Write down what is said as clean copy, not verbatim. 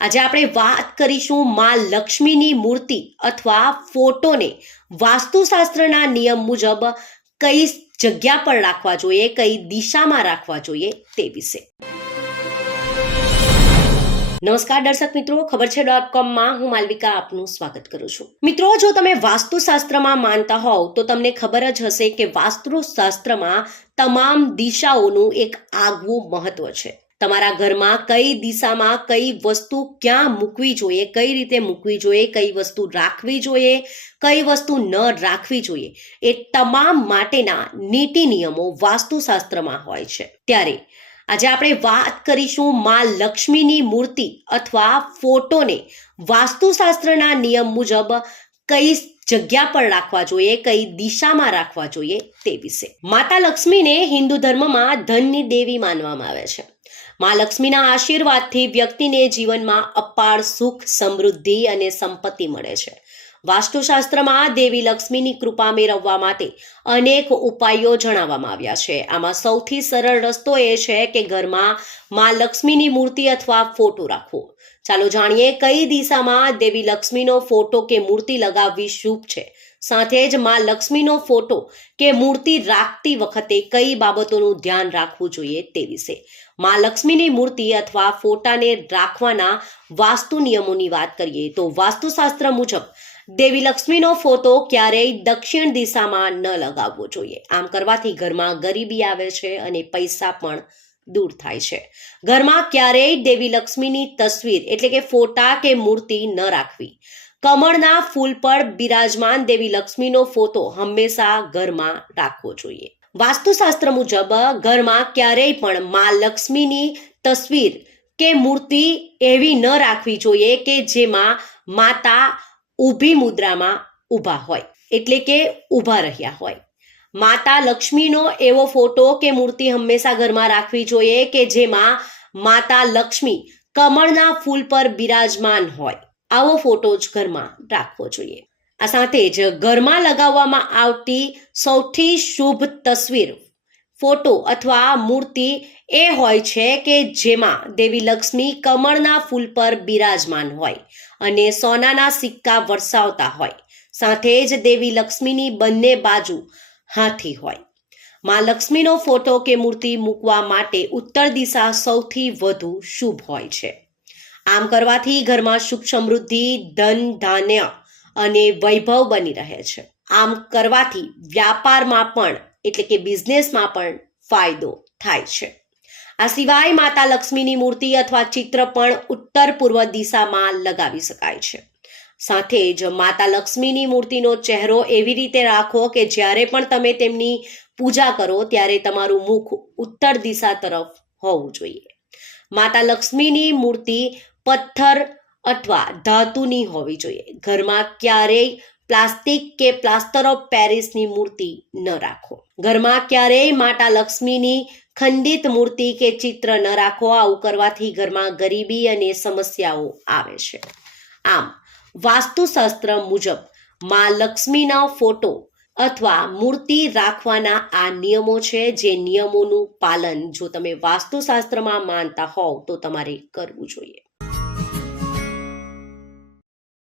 આજે આપણે વાત કરીશું માં લક્ષ્મીની મૂર્તિ અથવા ફોટોને વાસ્તુશાસ્ત્રના નિયમ મુજબ કઈ જગ્યા પર રાખવા જોઈએ, કઈ દિશામાં રાખવા જોઈએ તે વિશે. નમસ્કાર દર્શક મિત્રો, ખબર છે .com હું માલવિકા આપનું સ્વાગત કરું છું. મિત્રો, જો તમે વાસ્તુશાસ્ત્રમાં માનતા હોવ તો તમને ખબર જ હશે કે વાસ્તુશાસ્ત્રમાં તમામ દિશાઓનું એક આગવું મહત્વ છે. તમારા ઘરમાં કઈ દિશામાં કઈ વસ્તુ ક્યાં મૂકવી જોઈએ, કઈ રીતે મૂકવી જોઈએ, કઈ વસ્તુ રાખવી જોઈએ, કઈ વસ્તુ ન રાખવી જોઈએ, એ તમામ માટેના નીતિ નિયમો વાસ્તુશાસ્ત્રમાં હોય છે. ત્યારે આજે આપણે વાત કરીશું માં લક્ષ્મીની મૂર્તિ અથવા ફોટોને વાસ્તુશાસ્ત્રના નિયમ મુજબ કઈ જગ્યા પર રાખવા જોઈએ, કઈ દિશામાં રાખવા જોઈએ તે વિશે. માતા લક્ષ્મીને હિન્દુ ધર્મમાં ધનની દેવી માનવામાં આવે છે. માં લક્ષ્મીના આશીર્વાદથી વ્યક્તિને જીવનમાં અપાર સુખ, સમૃદ્ધિ અને સંપત્તિ મળે છે. વાસ્તુશાસ્ત્રમાં દેવી લક્ષ્મીની કૃપા મેળવવા માટે અનેક ઉપાયો જણાવવામાં આવ્યા છે. આમાં સૌથી સરળ રસ્તો એ છે કે ઘરમાં માં લક્ષ્મીની મૂર્તિ અથવા ફોટો રાખવો. ચાલો જાણીએ કઈ દિશામાં દેવી લક્ષ્મીનો ફોટો કે મૂર્તિ લગાવવી શુભ છે. સાથે જ માં લક્ષ્મીનો ફોટો કે મૂર્તિ રાખતી વખતે કઈ બાબતોનું ધ્યાન રાખવું જોઈએ તે વિશે. માં લક્ષ્મીની મૂર્તિ અથવા ફોટાને રાખવાના વાસ્તુ નિયમોની વાત કરીએ તો વાસ્તુશાસ્ત્ર મુજબ દેવી લક્ષ્મીનો ફોટો ક્યારેય દક્ષિણ દિશામાં ન લગાવવો જોઈએ. આમ કરવાથી ઘરમાં ગરીબી આવે છે અને પૈસા પણ દૂર થાય છે. ઘરમાં ક્યારેય દેવી લક્ષ્મીની તસવીર એટલે કે ફોટા કે મૂર્તિ ન રાખવી. કમળના ફૂલ પર બિરાજમાન દેવી લક્ષ્મીનો ફોટો હંમેશા ઘરમાં રાખવો જોઈએ. વાસ્તુશાસ્ત્ર મુજબ ઘરમાં ક્યારેય પણ માં લક્ષ્મીની તસવીર કે મૂર્તિ એવી ન રાખવી જોઈએ કે જેમાં માતા ઊભી મુદ્રામાં ઊભા હોય, એટલે કે ઊભા રહ્યા હોય. માતા લક્ષ્મીનો એવો ફોટો કે મૂર્તિ હંમેશા ઘરમાં રાખવી જોઈએ કે જેમાં માતા લક્ષ્મી કમળના ફૂલ પર બિરાજમાન હોય. આવો ફોટો જ ઘરમાં રાખવો જોઈએ. આ સાથે જ ઘરમાં લગાવવામાં આવતી સૌથી શુભ તસવીર, ફોટો અથવા મૂર્તિ એ હોય છે કે જેમાં દેવી લક્ષ્મી કમળના ફૂલ પર બિરાજમાન હોય અને સોનાના સિક્કા વરસાવતા હોય. સાથે જ દેવી લક્ષ્મીની બંને બાજુ હાથી હોય. માં લક્ષ્મીનો ફોટો કે મૂર્તિ મૂકવા માટે ઉત્તર દિશા સૌથી વધુ શુભ હોય છે. આમ કરવાથી ઘરમાં સુખ, સમૃદ્ધિ, ધન, ધાન્ય અને વૈભવ બની રહે છે. આમ કરવાથી વ્યાપારમાં પણ એટલે કે બિઝનેસમાં પણ ફાયદો થાય છે. આ સિવાય માતા લક્ષ્મીની મૂર્તિ અથવા ચિત્ર પણ ઉત્તર પૂર્વ દિશામાં લગાવી શકાય છે. સાથે જ માતા લક્ષ્મીની મૂર્તિનો ચહેરો એવી રીતે રાખો કે જ્યારે પણ તમે તેમની પૂજા કરો ત્યારે તમારું મુખ ઉત્તર દિશા તરફ હોવું જોઈએ. માતા લક્ષ્મીની મૂર્તિ પથ્થર અથવા ધાતુની હોવી જોઈએ. ઘરમાં ક્યારેય પ્લાસ્ટિક કે પ્લાસ્ટર ઓફ પેરિસની મૂર્તિ ન રાખો. ઘરમાં ક્યારેય માતા લક્ષ્મીની ખંડિત મૂર્તિ કે ચિત્ર ન રાખો. આવું કરવાથી ઘરમાં ગરીબી અને સમસ્યાઓ આવે છે. આમ વાસ્તુશાસ્ત્ર મુજબ માં લક્ષ્મીનો ફોટો અથવા મૂર્તિ રાખવાના આ નિયમો છે, જે નિયમોનું પાલન જો તમે વાસ્તુશાસ્ત્રમાં માનતા હોવ તો તમારે કરવું જોઈએ.